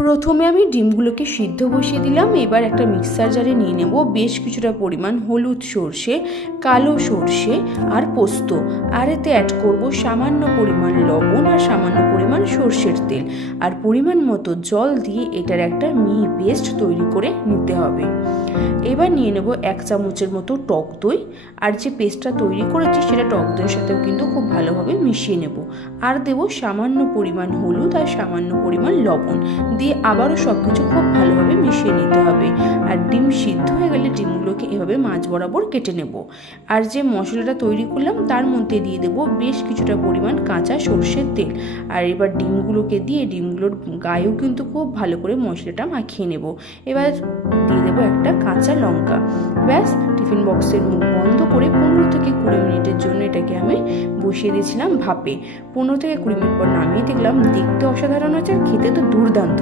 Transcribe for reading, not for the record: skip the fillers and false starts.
প্রথমে আমি ডিমগুলোকে সিদ্ধ বসিয়ে দিলাম। এবার একটা মিক্সার জারে নিয়ে নেব বেশ কিছুটা পরিমাণ হলুদ সর্ষে, কালো সর্ষে আর পোস্ত, আর এতে অ্যাড করব সামান্য পরিমাণ লবণ আর সামান্য পরিমাণ সর্ষের তেল, আর পরিমাণ মতো জল দিয়ে এটার একটা মিহি পেস্ট তৈরি করে নিতে হবে। এবার নিয়ে নেব 1 চামচের মতো টক দই, আর যে পেস্টটা তৈরি করেছি সেটা টক দইয়ের সাথেও কিন্তু খুব ভালোভাবে মিশিয়ে নেব। আর দেব সামান্য পরিমাণ হলুদ আর সামান্য পরিমাণ লবণ দিয়ে আবারও সব কিছু খুব ভালোভাবে মিশিয়ে নিতে হবে। আর ডিম সিদ্ধ হয়ে গেলে ডিমগুলোকে এভাবে মাঝ বরাবর কেটে নেব। আর যে মশলাটা তৈরি করলাম তার মধ্যে দিয়ে দেব বেশ কিছুটা পরিমাণ কাঁচা সর্ষের তেল। আর এবার ডিমগুলোকে দিয়ে ডিমগুলোর গায়েও কিন্তু খুব ভালো করে মশলাটা মাখিয়ে নেব। এবার দিয়ে দেবো একটা কাঁচা লঙ্কা। ব্যাস, টিফিন বক্সের মুখ বন্ধ করে 15 থেকে 20 মিনিটের জন্য এটাকে আমি বসিয়ে দিয়েছিলাম ভাপে। 15 থেকে 20 মিনিট পর নামিয়ে দেখলাম দেখতে অসাধারণ হচ্ছে আর খেতে তো দুর্দান্ত।